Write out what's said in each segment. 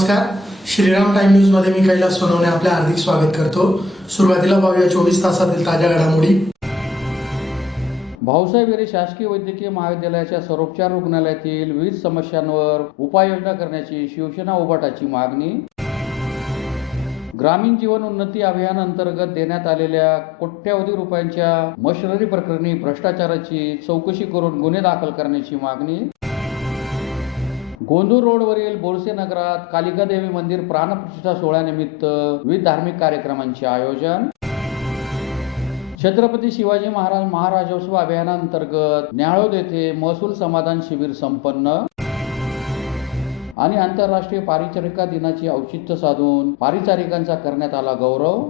नमस्कार, Shriram time news मध्ये मी कैलास सोनवणे आपले हार्दिक स्वागत करतो। सुरुवातीला पाहूया 24 तासातील ताज्या घडामोडी। भाऊसाहेब हिरे शासकीय वैद्यकीय महाविद्यालयाच्या सर्वोपचार रुग्णालयातील विविध समस्यांवर उपाययोजना करण्याची शिवसेना उभाटाची मागणी। ग्रामीण जीवन उन्नती अभियान अंतर्गत देण्यात आलेल्या कोट्यवधी रुपयांच्या मशिनरी प्रकरणी भ्रष्टाचाराची चौकशी करून गुन्हे दाखल करण्याची मागणी। गोंदूर रोडवरील बोरसे नगरात कालिका देवी मंदिर प्राणप्रतिष्ठा सोहळ्यानिमित्त विविध धार्मिक कार्यक्रमांचे आयोजन। छत्रपती शिवाजी महाराज महाराजोत्सव अभियानांतर्गत न्याळोद येथे महसूल समाधान शिबिर संपन्न। आणि आंतरराष्ट्रीय पारिचारिका दिनाचे औचित्य साधून पारिचारिकांचा करण्यात आला गौरव।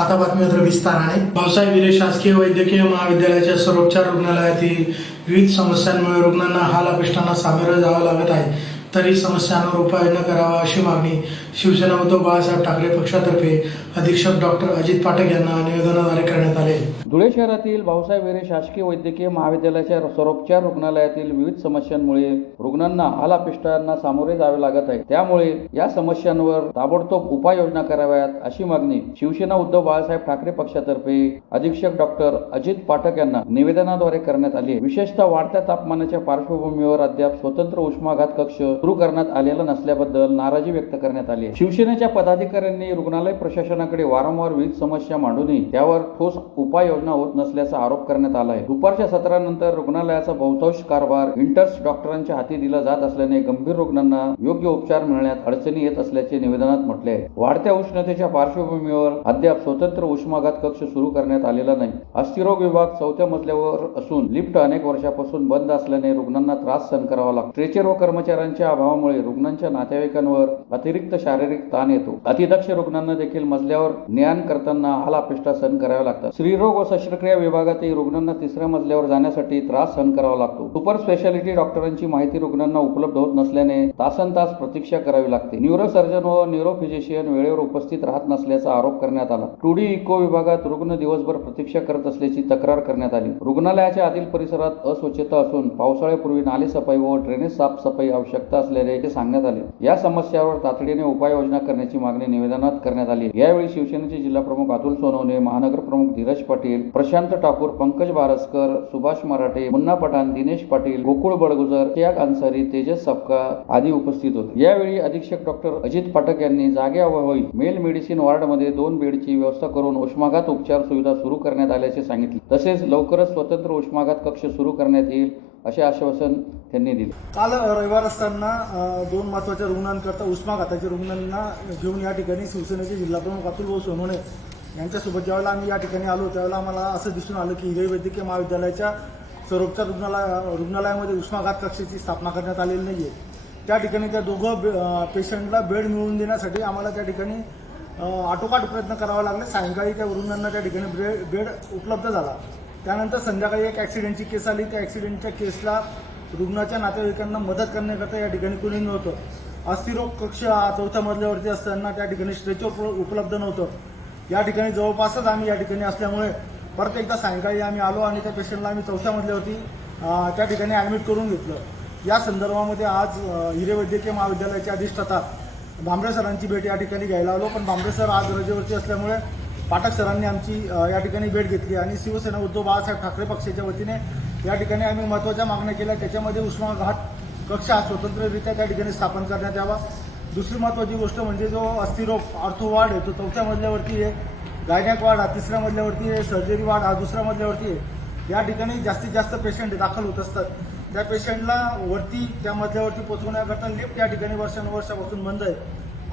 आता बातमीपत्र विस्ताराने। भाऊसाहेब हिरे शासकीय वैद्यकीय महाविद्यालयाच्या सर्वोपचार रुग्णालयातील विविध समस्यांमुळे रुग्णांना हालापेष्टांना सामोरे जावं लागत आहे, तरी समस्यांवर उपाययोजना करावा अशी मागणी शिवसेना उद्धव बाळासाहेब ठाकरे पक्षातर्फे अधीक्षक डॉक्टर अजित पाठक यांना निवेदनाद्वारे करण्यात आले। धुळे शहरातील भाऊसाहेब हिरे शासकीय वैद्यकीय महाविद्यालयाच्या सर्वोपचार रुग्णालयातील विविध समस्यांमुळे रुग्णांना हालापेष्टांना सामोरे जावे लागत आहे, त्यामुळे या समस्यांवर ताबडतोब उपाययोजना कराव्यात अशी मागणी शिवसेना उद्धव बाळासाहेब ठाकरे पक्षातर्फे अधीक्षक डॉक्टर अजित पाठक यांना निवेदनाद्वारे करण्यात आली आहे। विशेषतः वाढत्या तापमानाच्या पार्श्वभूमीवर अद्याप स्वतंत्र उष्माघात कक्ष सुरू करण्यात आलेला नसल्याबद्दल नाराजी व्यक्त करण्यात आली आहे। शिवसेनेच्या पदाधिकाऱ्यांनी रुग्णालय प्रशासनाकडे वारंवार विविध समस्या मांडूनही त्यावर ठोस उपाययोजना होत नसल्याचा आरोप करण्यात आला आहे। दुपारच्या सत्रानंतर रुग्णालयाचा बहुतांश कारभार इंटर्स डॉक्टरांच्या हाती दिला जात असल्याने गंभीर रुग्णांना योग्य उपचार मिळण्यात अडचणी येत असल्याचे निवेदनात म्हटले आहे। वाढत्या उष्णतेच्या पार्श्वभूमीवर अद्याप स्वतंत्र उष्माघात कक्ष सुरू करण्यात आलेला नाही। अस्थिरोग विभाग 4थ्या मजल्यावर असून लिफ्ट अनेक वर्षापासून बंद असल्याने रुग्णांना त्रास सहन करावा लागतो। स्ट्रेचर व कर्मचाऱ्यांच्या अभावामुळे रुग्णांच्या नातेवाईकांवर अतिरिक्त शारीरिक ताण येतो। अतिदक्ष रुग्णांना देखील मजल्यावर ज्ञान करताना हालापेष्टा सहन कराव्या लागतात। स्त्रीरोग व शस्त्रक्रिया विभागातही रुग्णांना 3ऱ्या मजल्यावर जाण्यासाठी त्रास सहन करावा लागतो। सुपर स्पेशालिटी डॉक्टरांची माहिती रुग्णांना उपलब्ध होत नसल्याने तासनतास प्रतीक्षा करावी लागते। न्यूरोसर्जन व न्यूरोफिजिशियन वेळेवर उपस्थित राहत नसल्याचा आरोप करण्यात आला। 2D इको विभागात रुग्ण दिवसभर प्रतीक्षा करत असल्याची तक्रार करण्यात आली। रुग्णालयाच्या आतील परिसरात अस्वच्छता असून पावसाळ्यापूर्वी नाले सफाई व ड्रेनेज साफसफाई आवश्यकता असल्याचे ते सांगण्यात आले। या समस्यावर तातडीने उपाययोजना करण्याची मागणी निवेदनात करण्यात आली। यावेळी शिवसेनेचे जिल्हा प्रमुख अतुल सोनवणे, महानगर प्रमुख धीरज पाटील, प्रशांत ठाकूर, पंकज बारसकर, सुभाष मराठे, मुन्ना पठाण, दिनेश पाटील, गोकुळ बडगुजर, त्याग अन्सारी, तेजस सपकाळ आदी उपस्थित होते। यावेळी अधीक्षक डॉक्टर अजित पाठक यांनी जागेअभावी मेल मेडिसिन वार्डमध्ये 2 बेडची व्यवस्था करून उष्माघात उपचार सुविधा सुरू करण्यात आल्याचे सांगितले। तसेच लवकरच स्वतंत्र उष्माघात कक्ष सुरू करण्यात येईल असे आश्वासन त्यांनी दिले। काल रविवार असताना 2 महत्त्वाच्या रुग्णांकरता उष्माघाताच्या रुग्णांना घेऊन या ठिकाणी शिवसेनेचे जिल्हा प्रमुख अतुल सोनवणे यांच्यासोबत ज्यावेळेला आम्ही या ठिकाणी आलो त्यावेळेला आम्हाला असं दिसून आलं की हिरे वैद्यकीय महाविद्यालयाच्या सर्वोपचार रुग्णालयामध्ये उष्माघात कक्षाची स्थापना करण्यात आलेली नाही आहे। त्या ठिकाणी त्या दोघं पेशंटला बेड मिळवून देण्यासाठी आम्हाला त्या ठिकाणी आटोकाट प्रयत्न करावा लागले। सायंकाळी त्या रुग्णांना त्या ठिकाणी बेड उपलब्ध झाला। त्यानंतर संध्याकाळी एक ॲक्सिडेंटची केस आली। त्या ॲक्सिडेंटच्या केसला रुग्णाच्या नातेवाईकांना मदत करण्याकरता या ठिकाणी कोणी नव्हतं। अस्थिरोग कक्ष 4थ्या मजल्यावरती असताना त्या ठिकाणी स्ट्रेचर उपलब्ध नव्हतं। या ठिकाणी जवळपासच आम्ही या ठिकाणी असल्यामुळे परत एकदा सायंकाळी आम्ही आलो आणि त्या पेशंटला आम्ही 4थ्या मजल्यावरती त्या ठिकाणी ॲडमिट करून घेतलं। या संदर्भामध्ये आज हिरे वैद्यकीय महाविद्यालयाचे अधिष्ठाता भांबरे सरांची भेट या ठिकाणी घ्यायला आलो, पण भांबरे सर आज रजेवरती असल्यामुळे पाठक सरांनी आमची या ठिकाणी भेट घेतली आणि शिवसेना उद्धव बाळासाहेब ठाकरे पक्षाच्या वतीने या ठिकाणी आम्ही महत्त्वाच्या मागण्या केल्या। त्याच्यामध्ये उष्माघात कक्ष हा स्वतंत्ररित्या त्या ठिकाणी स्थापन करण्यात यावा। दुसरी महत्त्वाची गोष्ट म्हणजे जो अस्थिरोग ऑर्थो वार्ड आहे तो 4थ्या मजल्यावरती आहे, गायनॅक वार्ड हा 3ऱ्या मजल्यावरती आहे, सर्जरी वार्ड हा 2ऱ्या मजल्यावरती आहे। या ठिकाणी जास्तीत जास्त पेशंट दाखल होत असतात। त्या पेशंटला वरती त्या मजल्यावरती पोहोचवण्याकरता लिफ्ट या ठिकाणी वर्षानुवर्षापासून बंद आहे।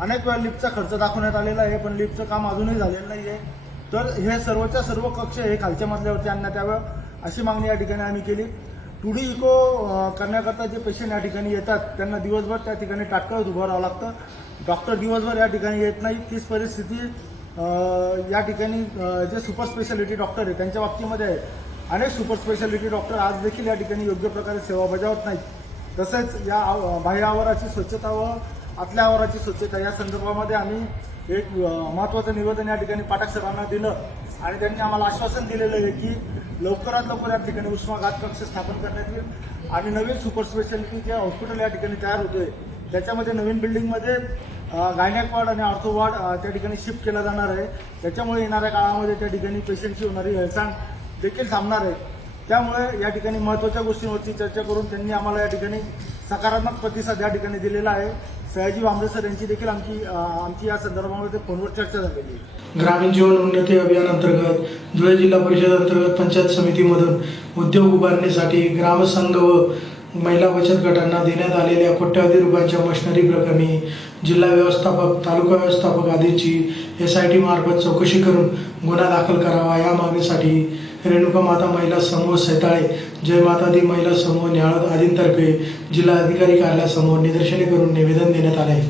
अनेक वेळा लिफ्टचा खर्च दाखवण्यात आलेला आहे, पण लिफ्टचं काम अजूनही झालेलं नाही आहे। तर हे सर्वच्या सर्व कक्ष हे खालच्या मजल्यावरती आणण्यात यावं अशी मागणी या ठिकाणी आम्ही केली। 2D इको करण्याकरता जे पेशंट या ठिकाणी येतात त्यांना दिवसभर त्या ठिकाणी ताटकळत उभं राहावं लागतं। डॉक्टर दिवसभर या ठिकाणी येत नाही। तीच परिस्थिती या ठिकाणी जे सुपर स्पेशालिटी डॉक्टर आहे त्यांच्या बाबतीमध्ये आहे। अनेक सुपर स्पेशालिटी डॉक्टर आज देखील या ठिकाणी योग्य प्रकारे सेवा बजावत नाहीत। तसेच या बाह्य आवाराची स्वच्छता व आतल्या आवाराची स्वच्छता या संदर्भामध्ये आम्ही एक महत्त्वाचं निवेदन या ठिकाणी पाठक सरांना दिलं आणि त्यांनी आम्हाला आश्वासन दिलेलं आहे की लवकरात लवकर या ठिकाणी उष्माघात कक्ष स्थापन करण्यात येईल आणि नवीन सुपर स्पेशालिटी जे हॉस्पिटल या ठिकाणी तयार होतोय त्याच्यामध्ये नवीन बिल्डिंगमध्ये गायनॅक वॉर्ड आणि ऑर्थो वॉर्ड त्या ठिकाणी शिफ्ट केला जाणार आहे. त्याच्यामुळे येणाऱ्या काळामध्ये त्या ठिकाणी पेशंटची होणारी हेळसांड देखील थांबणार आहे. त्यामुळे या ठिकाणी महत्त्वाच्या गोष्टींवरती चर्चा करून त्यांनी आम्हाला या ठिकाणी सकारात्मक प्रतिसाद या ठिकाणी दिलेला आहे. सयाजी वांबरे सर यांची देखील आमची या संदर्भामध्ये फोनवर चर्चा झालेली आहे. ग्रामीण जीवन उन्नती अभियान अंतर्गत धुळे जिल्हा परिषद अंतर्गत पंचायत समितीमधून उद्योग उभारणीसाठी ग्रामसंघ व महिला बचत गटांना देण्यात आलेल्या कोट्यवधी रुपयांच्या मशिनरी प्रकरणी जिल्हा व्यवस्थापक, तालुका व्यवस्थापक आदींची SIT मार्फत चौकशी करून गुन्हा दाखल करावा या मागणीसाठी रेणुका माता महिला समूह सैताळे, जय माता दी महिला समूह न्याळद आदींतर्फे जिल्हाधिकारी कार्यालयासमोर निदर्शने करून निवेदन देण्यात आले.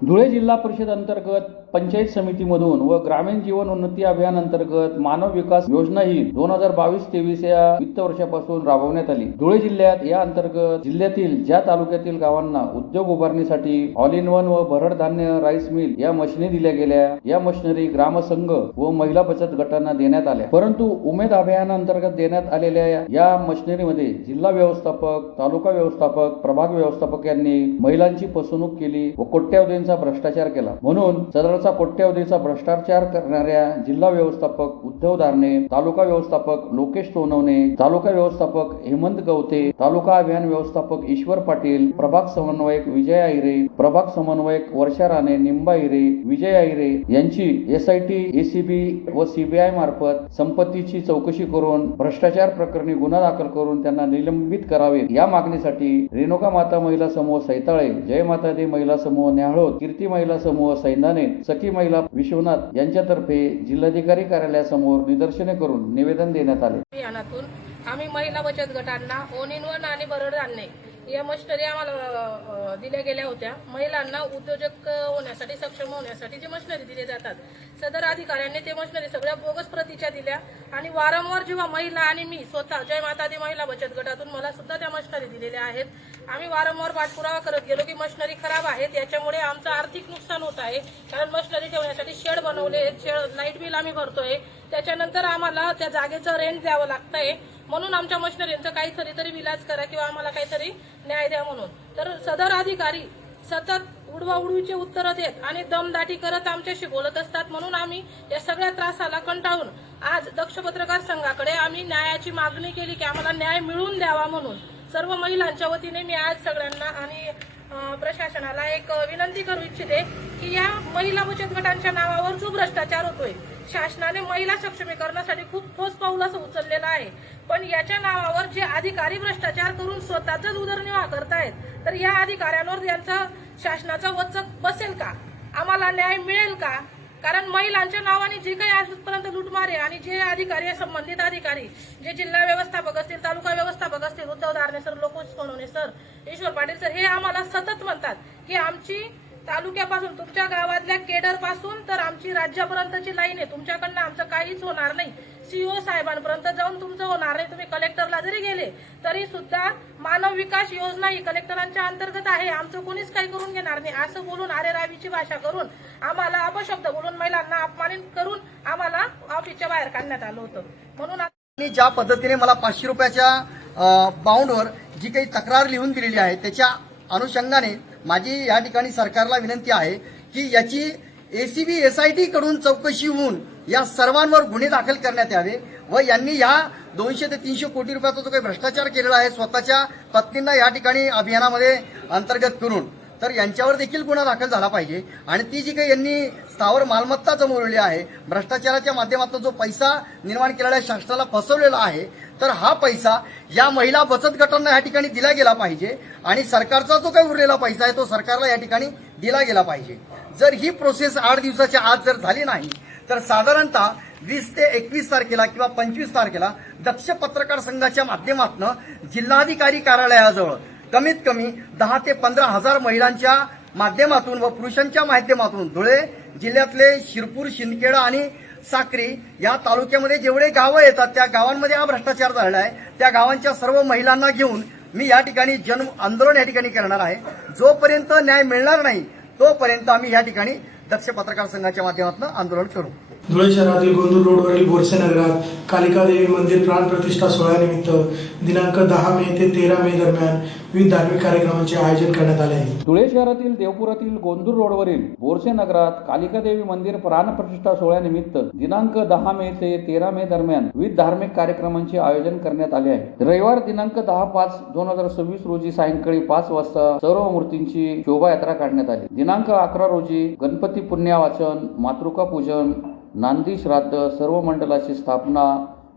धुळे जिल्हा परिषद अंतर्गत पंचायत समितीमधून व ग्रामीण जीवन उन्नती अभियान अंतर्गत मानव विकास योजना ही 2022-23 या वित्त वर्षापासून राबवण्यात आली. धुळे जिल्ह्यात या अंतर्गत जिल्ह्यातील ज्या तालुक्यातील गावांना उद्योग उभारणीसाठी ऑल इन वन व भरड धान्य राईस मिल या मशिनरी दिल्या गेल्या. या मशिनरी ग्रामसंघ व महिला बचत गटांना देण्यात आल्या. परंतु उमेद अभियान अंतर्गत देण्यात आलेल्या या मशिनरीमध्ये जिल्हा व्यवस्थापक, तालुका व्यवस्थापक, प्रभाग व्यवस्थापक यांनी महिलांची फसवणूक केली व कोट्यवधींचा भ्रष्टाचार केला. म्हणून सदरचा कोट्यवधीचा भ्रष्टाचार करणाऱ्या जिल्हा व्यवस्थापक उद्धव दारणे, तालुका व्यवस्थापक लोकेश सोनवणे, तालुका व्यवस्थापक हेमंत गवते, तालुका अभियान व्यवस्थापक ईश्वर पाटील, प्रभाग समन्वयक विजय आयरे, प्रभाग समन्वयक वर्षा राणे, निंबा आयरे, विजय आयरे यांची SIT, ACB व CBI मार्फत संपत्तीची चौकशी करून भ्रष्टाचार प्रकरणी गुन्हा दाखल करून त्यांना निलंबित करावे या मागणीसाठी रेणुका माता महिला समूह सैताळे, जय माता दी महिला समूह न्याहळोद, कीर्ती महिला समूह सैंदाने, सखी महिला विश्वनाथ यांच्यातर्फे जिल्हाधिकारी कार्यालयासमोर निदर्शने करून निवेदन देण्यात आले. अभियानातून आम्ही महिला बचत गटांना ऑल इन वन आणि भरड धान्य या मशिनरी आम्हाला दिल्या गेल्या होत्या. महिलांना उद्योजक होण्यासाठी, सक्षम होण्यासाठी जे मशिनरी दिले जातात, सदर अधिकाऱ्यांनी ते मशिनरी सगळ्या बोगस प्रतीच्या दिल्या आणि वारंवार जेव्हा महिला आणि मी स्वतः जय माता दी महिला बचत गटातून मला सुद्धा त्या मशिनरी दिलेल्या आहेत. आम्ही वारंवार पाठपुरावा करत गेलो की मशिनरी खराब आहेत, याच्यामुळे आमचं आर्थिक नुकसान होत आहे. कारण मशिनरी ठेवण्यासाठी शेड बनवले, लाईट बिल आम्ही भरतोय, त्याच्यानंतर आम्हाला त्या जागेचं रेंट द्यावं लागतंय. म्हणून आमच्या मशिनरींचं काहीतरी तरी विलाज करा किंवा आम्हाला काहीतरी न्याय द्या म्हणून. तर सदर अधिकारी सतत उडवाउडवीचे उत्तरं देत आणि दमदाटी करत आमच्याशी बोलत असतात. म्हणून आम्ही या सगळ्या त्रासाला कंटाळून आज दक्ष पत्रकार संघाकडे आम्ही न्यायाची मागणी केली की आम्हाला न्याय मिळवून द्यावा म्हणून. सर्व महिलांच्या वतीने मी आज सगळ्यांना आणि प्रशासनाला एक विनंती करू इच्छिते की या महिला बचत गटांच्या नावावर जो भ्रष्टाचार होतोय, शासनाने महिला सक्षमीकरणासाठी खूप ठोस पाऊल असं उचललेलं आहे, पण याच्या नावावर जे अधिकारी भ्रष्टाचार करून स्वतःचाच उदरनिर्वाह करतायत, तर या अधिकाऱ्यांवर यांचा शासनाचा वचक बसेल का? आम्हाला न्याय मिळेल का? कारण महिलांच्या नावाने जे काही आजपर्यंत लूटमार आहे आणि जे अधिकारी, संबंधित अधिकारी, जे जिल्हा व्यवस्थापक असतील, तालुका व्यवस्थापक असतील, उद्धव दारणे सर, लोकेश सोनवणे सर, ईश्वर पाटील सर, हे आम्हाला सतत म्हणतात की आमची तालुक्यापासून, तुमच्या गावातल्या केडर पासून तर आमची राज्यापर्यंतची लाईन आहे, तुमच्याकडनं आमचं काहीच होणार नाही. CO साहेबांपर्यंत जाऊन तुमचं होणार नाही. तुम्ही कलेक्टरला जरी गेले तरी सुद्धा मानव विकास योजना ही कलेक्टरांच्या अंतर्गत आहे, आमचं कोणीच काही करून घेणार नाही असं बोलून, आरेरावीची भाषा करून, आम्हाला अपशब्द बोलून, महिलांना अपमानित करून आम्हाला ऑफिसच्या बाहेर काढण्यात आलं होतं. म्हणून ज्या पद्धतीने मला 500 रुपयाच्या बाउंडवर जी काही तक्रार लिहून दिलेली आहे, त्याच्या अनुषंगाने माझी या ठिकाणी सरकारला विनंती आहे की याची ACB, SIT कडून चौकशी होऊन या सर्वांवर गुन्हे दाखल करण्यात यावे व यांनी या 200 ते 300 कोटी रुपयाचा जो काही भ्रष्टाचार केलेला आहे स्वतःच्या पत्नींना या ठिकाणी अभियानामध्ये अंतर्गत करून, तर यांच्यावर देखील गुन्हा दाखल झाला पाहिजे. आणि ती जी काही यांनी स्थावर मालमत्ता जमवलेली आहे, भ्रष्टाचाराच्या माध्यमातून जो पैसा निर्माण केलेला आहे, शासनाला फसवलेला आहे, तर हा पैसा या महिला बचत गटांना या ठिकाणी दिला गेला पाहिजे आणि सरकारचा जो काही उरलेला पैसा आहे तो सरकारला या ठिकाणी दिला गेला पाहिजे. जर ही प्रोसेस 8 दिवसाच्या आत जर झाली नाही तर साधारणतः 20 ते 21 तारखेला किंवा 25 तारखेला दक्ष पत्रकार संघाच्या माध्यमातून जिल्हाधिकारी कार्यालयाजवळ कमीत कमी 10 ते 15 हजार महिलांच्या माध्यमातून व पुरुषांच्या माध्यमातून धुळे जिल्ह्यातले शिरपूर, शिंदखेडा आणि साक्री या तालुक्यामध्ये जेवढे गावं येतात त्या गावांमध्ये हा भ्रष्टाचार झालेला आहे. त्या गावांच्या सर्व महिलांना घेऊन मी या ठिकाणी जन आंदोलन या ठिकाणी करणार आहे. जोपर्यंत न्याय मिळणार नाही तोपर्यंत आम्ही या ठिकाणी दक्ष पत्रकार संघाच्या माध्यमातून आंदोलन करू. धुळे शहरातील गोंदूर रोडवरील बोरसे नगरात कालिका देवी मंदिर प्राण प्रतिष्ठा सोहळ्यानिमित्त दिनांक 10 मे ते 13 मे दरम्यान विविध धार्मिक कार्यक्रमांचे आयोजन करण्यात आले आहे. धुळे शहरातील देवपुरातील गोंदूर रोडवरील बोरसे नगरात कालिका देवी मंदिर प्राण प्रतिष्ठा सोहळ्यानिमित्त दिनांक 10 मे ते 13 मे दरम्यान विविध धार्मिक कार्यक्रमांचे आयोजन करण्यात आले आहे. रविवार दिनांक 10/5/2026 रोजी सायंकाळी 5 वाजता सर्व मूर्तींची शोभायात्रा काढण्यात आली. दिनांक 11 रोजी गणपती पुण्यावाचन, मातृका पूजन, नांदी श्राद्ध, सर्व मंडळाची स्थापना,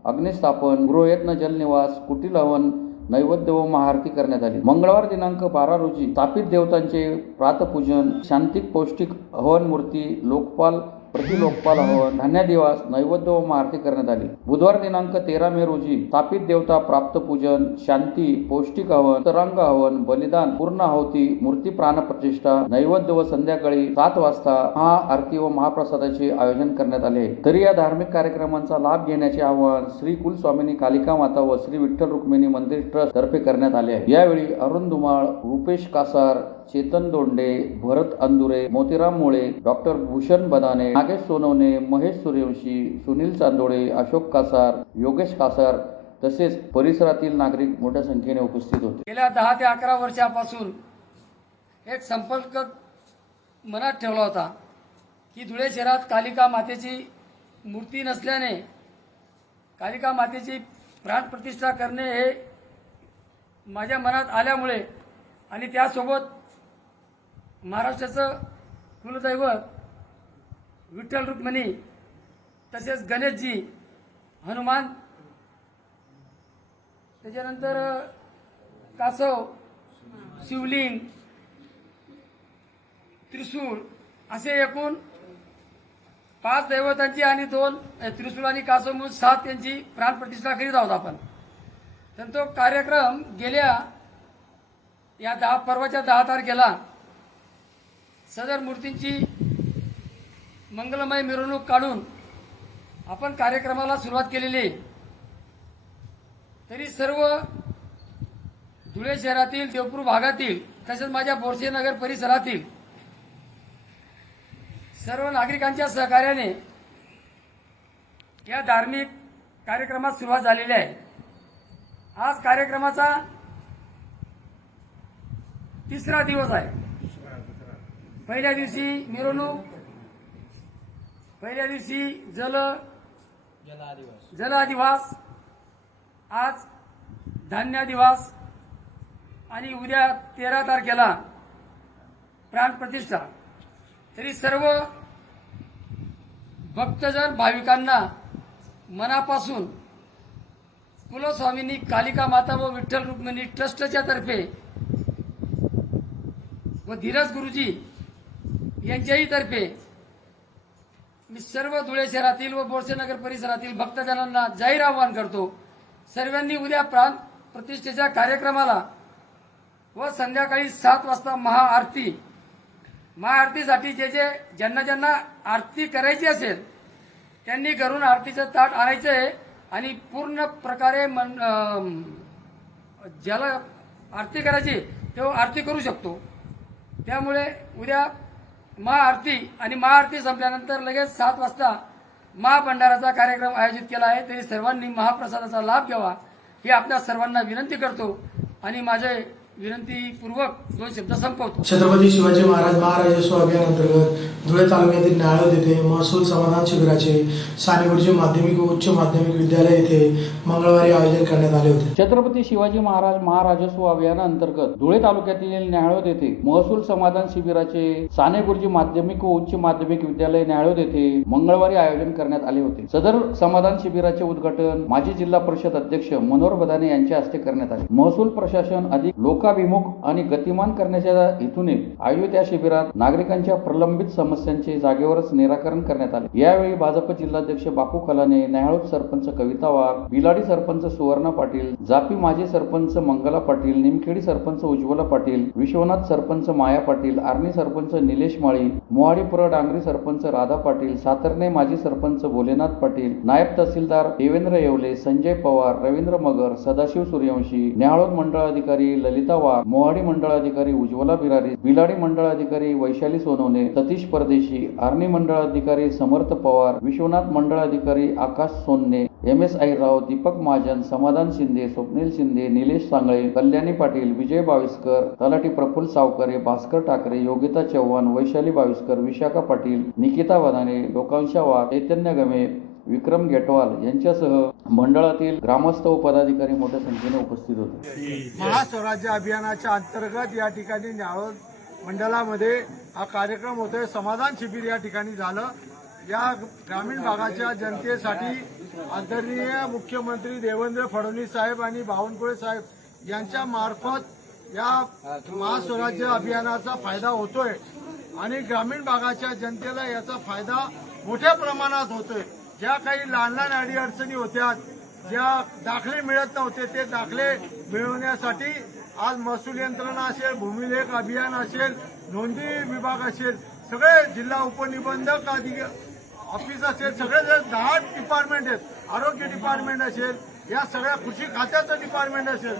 अग्निस्थापन, गृहयज्ञ, जलनिवास, कुटील हवन, नैवेद्य व महाआरती करण्यात आली. मंगळवार दिनांक 12 रोजी स्थापित देवतांचे प्रातपूजन, शांतिक पौष्टिक हवन मूर्ती, लोकपाल, प्रतिलोकपाल हवन, धान्यदिवास, नैवेद्य व महाआरती करण्यात आली. बुधवार दिनांक 13 मे रोजी स्थापित देवता प्राप्त पूजन, शांती, पौष्टिक हवन, तरंग हवन, बलिदान, पूर्ण आहुती, मूर्ती प्राणप्रतिष्ठा, नैवेद्य व संध्याकाळी 7 वाजता महाआरती व महाप्रसादाचे आयोजन करण्यात आले. तरी या धार्मिक कार्यक्रमांचा लाभ घेण्याचे आवाहन श्री कुलस्वामिनी कालिका माता व श्री विठ्ठल रुक्मिणी मंदिर ट्रस्ट तर्फे करण्यात आले आहे. यावेळी अरुण धुमाळ, रुपेश कासार, चेतन दोंडे, भरत अंदुरे, मोतीराम मुळे, डॉक्टर भूषण बदाने, नागेश सोनवणे, महेश सूर्यवंशी, सुनील चांदोळे, अशोक कासार, योगेश कासार तसेच परिसरातील नागरिक मोठ्या संख्येने उपस्थित होते. गेल्या 10 ते 11 वर्षापासून एक संकल्प मनात ठेवला होता की धुळे शहरात कालिका मातेची मूर्ती नसल्याने कालिका मातेची प्राणप्रतिष्ठा करणे हे माझ्या मनात आल्यामुळे आणि त्यासोबत महाराष्ट्राचं कुलदैवत विठ्ठल रुक्मिणी तसेच गणेशजी, हनुमान, त्याच्यानंतर कासव, शिवलिंग, त्रिशूळ असे एकूण 5 दैवतांची आणि 2 त्रिशूळ आणि कासव म्हणून 7 यांची प्राणप्रतिष्ठा करीत आहोत आपण. तर तो कार्यक्रम गेल्या या परवाच्या 10 तारखेला सदर मूर्तींची मंगलमय मिरवणूक काढून आपण कार्यक्रमाला सुरुवात केलेली आहे. तरी सर्व धुळे शहरातील, देवपूर भागातील तसेच माझ्या बोरसे नगर परिसरातील सर्व नागरिकांच्या सहकार्याने या धार्मिक कार्यक्रमात सुरुवात झालेली आहे. आज कार्यक्रमाचा 3रा दिवस आहे. पहिल्या दिवशी मिरवणूक, पहिल्या दिवशी जल अधिवास, आज धान्यादिवास आणि उद्या 13 तारखेला प्राणप्रतिष्ठा. तरी सर्व भक्तजन भाविकांना मनापासून कुलस्वामिनी कालिका माता व विठ्ठल रुक्मिणी ट्रस्टच्या तर्फे व धीरज गुरुजी यांच्याही तर्फे मी सर्व धुळे शहरातील व बोरसे नगर परिसरातील भक्तजनांना जाहीर आवाहन करतो, सर्वांनी उद्या प्राण प्रतिष्ठेच्या कार्यक्रमाला व संध्याकाळी 7 वाजता महाआरतीसाठी ज्यांना आरती करायची असेल त्यांनी घरून आरतीचं ताट आणायचं आहे आणि पूर्ण प्रकारे ज्याला आरती करायची तो आरती करू शकतो. त्यामुळे उद्या महाआरती आणि महाआरती संपल्यानंतर लगेच 7 वाजता महाभंडाराचा कार्यक्रम आयोजित केला आहे. तरी सर्वांनी महाप्रसादाचा लाभ घ्यावा ही आपल्या सर्वांना विनंती करतो आणि माझे विनंतीपूर्वक 2 शब्द संपवतो. छत्रपती शिवाजी महाराज महाराजस्व अभियान अंतर्गत धुळे तालुक्यातील नाळद येथे महसूल समाधान शिबिराचे सानेगुरुजी माध्यमिक व उच्च माध्यमिक विद्यालय येथे मंगळवारी आयोजन करण्यात आले होते. छत्रपती शिवाजी महाराज महाराजस्व अभियानाअंतर्गत धुळे तालुक्यातील न्याहाळोद येथे महसूल समाधान शिबिराचे सानेगुरुजी माध्यमिक व उच्च माध्यमिक विद्यालय न्याहाळोद येथे मंगळवारी आयोजन करण्यात आले होते. सदर समाधान शिबिराचे उद्घाटन माजी जिल्हा परिषद अध्यक्ष मनोहर बदाने यांच्या हस्ते करण्यात आले. महसूल प्रशासन अधिक लोकाभिमुख आणि गतिमान करण्याच्या हेतूने आयोजित या शिबिरात नागरिकांच्या प्रलंबित समस्यांचे जागेवरच निराकरण करण्यात आले. यावेळी भाजप जिल्हाध्यक्ष बापू कलाने, न्याहाळोद सरपंच कविता वाघ, बिलाडी सरपंच सुवर्णा पाटील, जापी माजी सरपंच मंगला पाटील, निमखेडी सरपंच उज्ज्वला पाटील, विश्वनाथ सरपंच माया पाटील, आर्णी सरपंच निलेश माळी, मोहाडीपुरा डांगरी सरपंच राधा पाटील, सातर्णे माजी सरपंच भोलेनाथ पाटील, नायब तहसीलदार देवेंद्र येवले, संजय पवार, रवींद्र मगर, सदाशिव सूर्यवंशी, न्याहाळोद मंडळ अधिकारी ललिता सुनीता वाघ, मोहाडी मंडळाधिकारी उज्ज्वला बिरारी, बिलाडी मंडळाधिकारी वैशाली सोनवणे, सतीश परदेशी, आर्णी मंडळाधिकारी समर्थ पवार, विश्वनाथ मंडळाधिकारी आकाश सोन्ने, MS राव, दीपक महाजन, समाधान शिंदे, स्वप्नील शिंदे, निलेश सांगळे, कल्याणी पाटील, विजय बाविस्कर, तलाठी प्रफुल्ल सावकारे, भास्कर ठाकरे, योगिता चव्हाण, वैशाली बाविस्कर, विशाखा पाटील, निकिता वदाने, लोकांशा वाघ, चैतन्य गमे, विक्रम गेटवाल यांच्यासह मंडळातील ग्रामस्थ व पदाधिकारी मोठ्या संख्येने उपस्थित होते. महास्वराज्य अभियानाच्या अंतर्गत या ठिकाणी न्यावळ मंडळामध्ये हा कार्यक्रम होतोय. समाधान शिबिर या ठिकाणी झालं. या ग्रामीण भागाच्या जनतेसाठी आदरणीय मुख्यमंत्री देवेंद्र फडणवीस साहेब आणि बावनकुळे साहेब यांच्या मार्फत या महास्वराज्य अभियानाचा फायदा होतोय आणि ग्रामीण भागाच्या जनतेला याचा फायदा मोठ्या प्रमाणात होतोय. ज्या काही लहान लहान अडीअडचणी होत्या, ज्या दाखले मिळत नव्हते, ते दाखले मिळवण्यासाठी आज महसूल यंत्रणा असेल, भूमिलेख अभियान असेल, नोंदणी विभाग असेल, सगळे जिल्हा उपनिबंधक ऑफिस असेल, सगळे 10 डिपार्टमेंट आहेत, आरोग्य डिपार्टमेंट असेल, या सगळ्या कृषी खात्याचं डिपार्टमेंट असेल,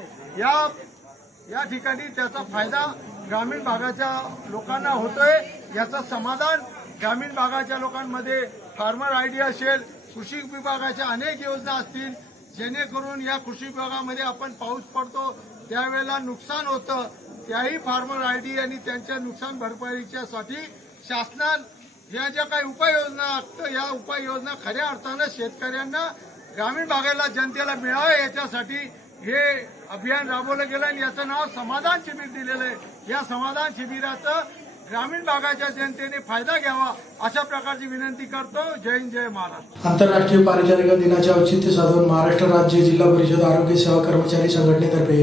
या ठिकाणी त्याचा फायदा ग्रामीण भागाच्या लोकांना होतोय. याचं समाधान ग्रामीण भागाच्या लोकांमध्ये फार्मर आयडी असेल, कृषी विभागाच्या अनेक योजना असतील, जेणेकरून या कृषी विभागामध्ये आपण पाऊस पडतो त्यावेळेला नुकसान होतं, त्याही फार्मर आयडी आणि त्यांच्या नुकसान भरपाईच्यासाठी शासनानं या ज्या काही उपाययोजना असतात, या उपाययोजना खऱ्या अर्थानं शेतकऱ्यांना, ग्रामीण भागाला, जनतेला मिळावे याच्यासाठी हे अभियान राबवलं गेलं आणि याचं नाव समाधान शिबिर दिलेलं आहे. या समाधान शिबिराचं ग्रामीण भागाच्या जनतेने फायदा घ्यावा अशा प्रकारची विनंती करतो. जय हिंद, जय महाराष्ट्र. आंतरराष्ट्रीय पारिचारिका दिनाचे औचित्य साधून महाराष्ट्र राज्य जिल्हा परिषद आरोग्य सेवा कर्मचारी संघटनेतर्फे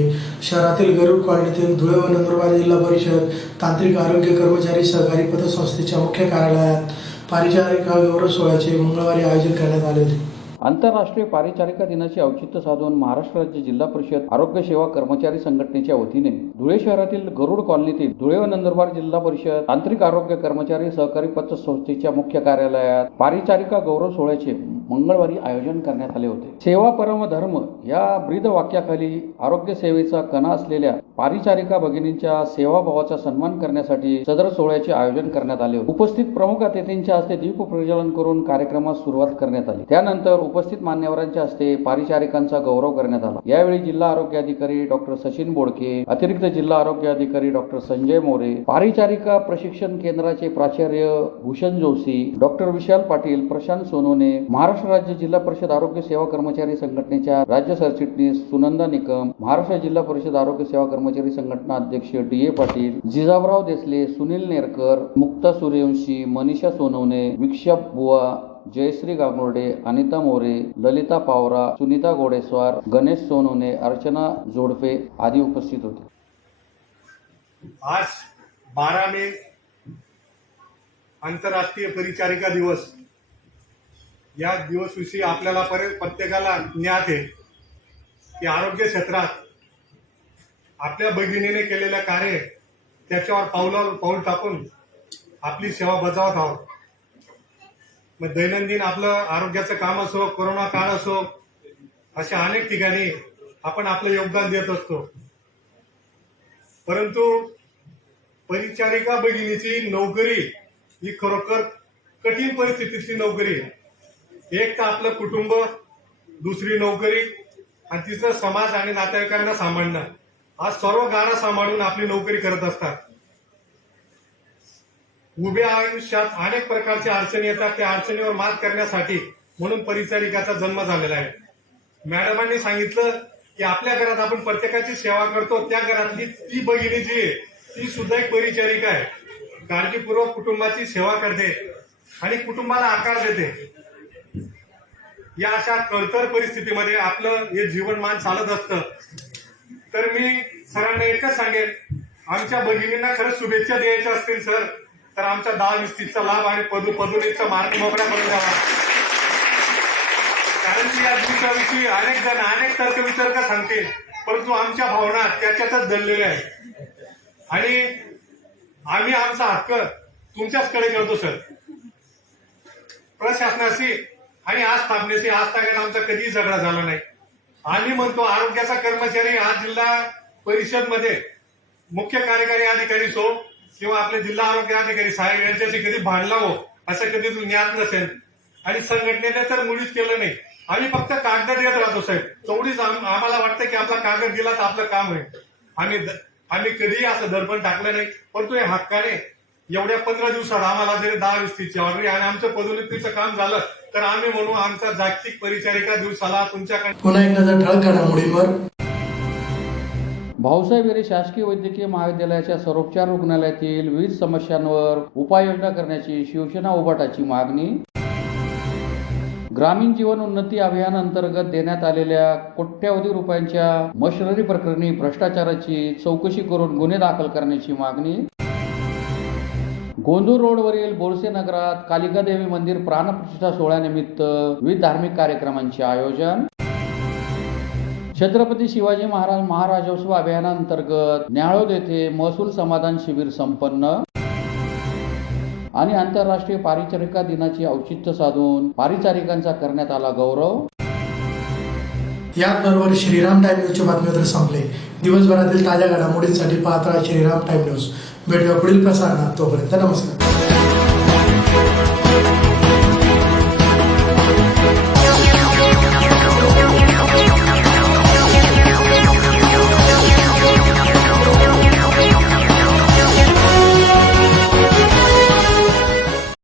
शहरातील गरुड कॉलनीतील धुळे व नंदुरबार जिल्हा परिषद तांत्रिक आरोग्य कर्मचारी सहकारी पतसंस्थेच्या मुख्य कार्यालयात पारिचारिका गौरव सोहळ्याचे मंगळवारी आयोजन करण्यात आले होते. आंतरराष्ट्रीय पारिचारिका दिनाचे औचित्य साधून महाराष्ट्र राज्य जिल्हा परिषद आरोग्य सेवा कर्मचारी संघटनेच्या वतीने धुळे शहरातील गरुड कॉलनीतील धुळे व नंदुरबार जिल्हा परिषद तांत्रिक आरोग्य कर्मचारी सहकारी पतसंस्थेच्या मुख्य कार्यालयात पारिचारिका गौरव सोहळ्याचे मंगळवारी आयोजन करण्यात आले होते. सेवा परम धर्म या ब्रीद वाक्याखाली आरोग्य सेवेचा कणा असलेल्या पारिचारिका भगिनींच्या सेवाभावाचा सन्मान करण्यासाठी सदर सोहळ्याचे आयोजन करण्यात आले होते. उपस्थित प्रमुख अतिथींच्या हस्ते दीप प्रज्वलन करून कार्यक्रमास सुरुवात करण्यात आली. त्यानंतर उपस्थित मान्यवरांच्या हस्ते पारिचारिकांचा गौरव करण्यात आला. यावेळी जिल्हा आरोग्य अधिकारी डॉक्टर सचिन बोडके, अतिरिक्त जिल्हा आरोग्य अधिकारी डॉक्टर संजय मोरे, पारिचारिका प्रशिक्षण केंद्राचे प्राचार्य भूषण जोशी, डॉक्टर विशाल पाटील, प्रशांत सोनवणे, महाराष्ट्र राज्य जिल्हा परिषद आरोग्य सेवा कर्मचारी संघटनेच्या राज्य सरचिटणीस सुनंदा निकम, महाराष्ट्र जिल्हा परिषद आरोग्य सेवा कर्मचारी संघटना अध्यक्ष DA पाटील, जिजाबराव देसले, सुनील नेरकर, मुक्ता सूर्यवंशी, मनीषा सोनवणे, विक्षाप बुवा, जयश्री गांगुर्डे, अनिता मोरे, ललिता पावरा, सुनीता घोडेस्वार, गणेश सोनवणे, अर्चना जोडपे आदी उपस्थित होते. आज 12 मे आंतरराष्ट्रीय परिचारिका दिवस. या दिवसविषयी आपल्याला प्रत्येकाला ज्ञात आहे की आरोग्य क्षेत्रात आपल्या भगिनीने केलेलं कार्य त्याच्यावर पाऊल टाकून आपली सेवा बजावत आहोत. मग दैनंदिन आपलं आरोग्याचं काम असो, कोरोना काळ असो, अशा अनेक ठिकाणी आपण आपलं योगदान देत असतो. परंतु परिचारिका भगिनीची नोकरी ही खरोखर कठीण परिस्थितीतली नोकरी आहे. एक तर आपलं कुटुंब, दुसरी नोकरी आणि तिचं समाज आणि नातेवाईकांना सांभाळणं, आज सर्व गाडा सांभाळून आपली नोकरी करत असतात. उभ्या आयुष्यात अनेक प्रकारच्या अडचणी येतात. त्या अडचणीवर मात करण्यासाठी म्हणून परिचारिकाचा जन्म झालेला आहे. मॅडमांनी सांगितलं की आपल्या घरात आपण प्रत्येकाची सेवा करतो, त्या घरातली ती भगिनी जी आहे ती सुद्धा एक परिचारिका आहे. काळजीपूर्वक कुटुंबाची सेवा करते आणि कुटुंबाला आकार देते. या अशा कळतर परिस्थितीमध्ये आपलं हे जीवनमान चालत असतं. तर मी सरांना एकच सांगेन, आमच्या भगिनींना खरंच शुभेच्छा द्यायच्या असतील सर तर आमच्या 10-20-30चा लाभ आणि पदोन्नतीचा मार्ग मोकळा करून द्यावा. कारण की या दिवसाविषयी अनेक जण अनेक तर्कवितर्क सांगतील, परंतु आमच्या भावना त्याच्यातच दडलेल्या आहेत आणि आम्ही आमचा हक्क तुमच्याचकडे करतो सर. प्रशासनाशी आणि आज स्थापनेशी आजतागत आमचा कधीही झगडा झाला नाही. आम्ही म्हणतो आरोग्याचा कर्मचारी आज जिल्हा परिषद मध्ये मुख्य कार्यकारी अधिकारी सो किंवा आपले जिल्हा आरोग्य अधिकारी साहेब यांच्याशी कधी भांडला हो असं कधी ज्ञात नसेल आणि संघटनेने तर मुळीच केलं नाही. आम्ही फक्त कागद देत राहतो साहेब. तेवढीच आम्हाला वाटतं की आपला कागद दिला तर आपलं काम होईल. आम्ही कधीही असं दडपण टाकलं नाही. परंतु हे हक्काने एवढ्या 15 दिवसात आम्हाला जरी 10-20 ऑर्डर आणि आमचं पदोन्नतीचं काम झालं तर आम्ही म्हणू आमचा जागतिक परिचारिका दिवसाला तुमच्याकडे. पुन्हा एक नजर ठळक घडामोडींवर. भाऊसाहेब विरे शासकीय वैद्यकीय महाविद्यालयाच्या सर्वोपचार रुग्णालयातील विविध समस्यांवर उपाययोजना करण्याची शिवसेना उभाटाची मागणी. ग्रामीण जीवन उन्नती अभियान अंतर्गत देण्यात आलेल्या कोट्यवधी रुपयांच्या मशिनरी प्रकरणी भ्रष्टाचाराची चौकशी करून गुन्हे दाखल करण्याची मागणी. गोंदूर रोडवरील बोरसे नगरात कालिका देवी मंदिर प्राणप्रतिष्ठा सोहळ्यानिमित्त विविध धार्मिक कार्यक्रमांचे आयोजन. छत्रपती शिवाजी महाराज महाराजोत्सव अभियानांतर्गत न्याळोद येथे महसूल समाधान शिबिर संपन्न. आणि आंतरराष्ट्रीय पारिचारिका दिनाचे औचित्य साधून पारिचारिकांचा करण्यात आला गौरव. याचबरोबर श्रीराम टाइम न्यूजचे बातमीपत्र संपले. दिवसभरातील ताज्या घडामोडींसाठी पाहत राहा श्रीराम टाइम न्यूज. भेटूया पुढील प्रसारणात. तोपर्यंत नमस्कार.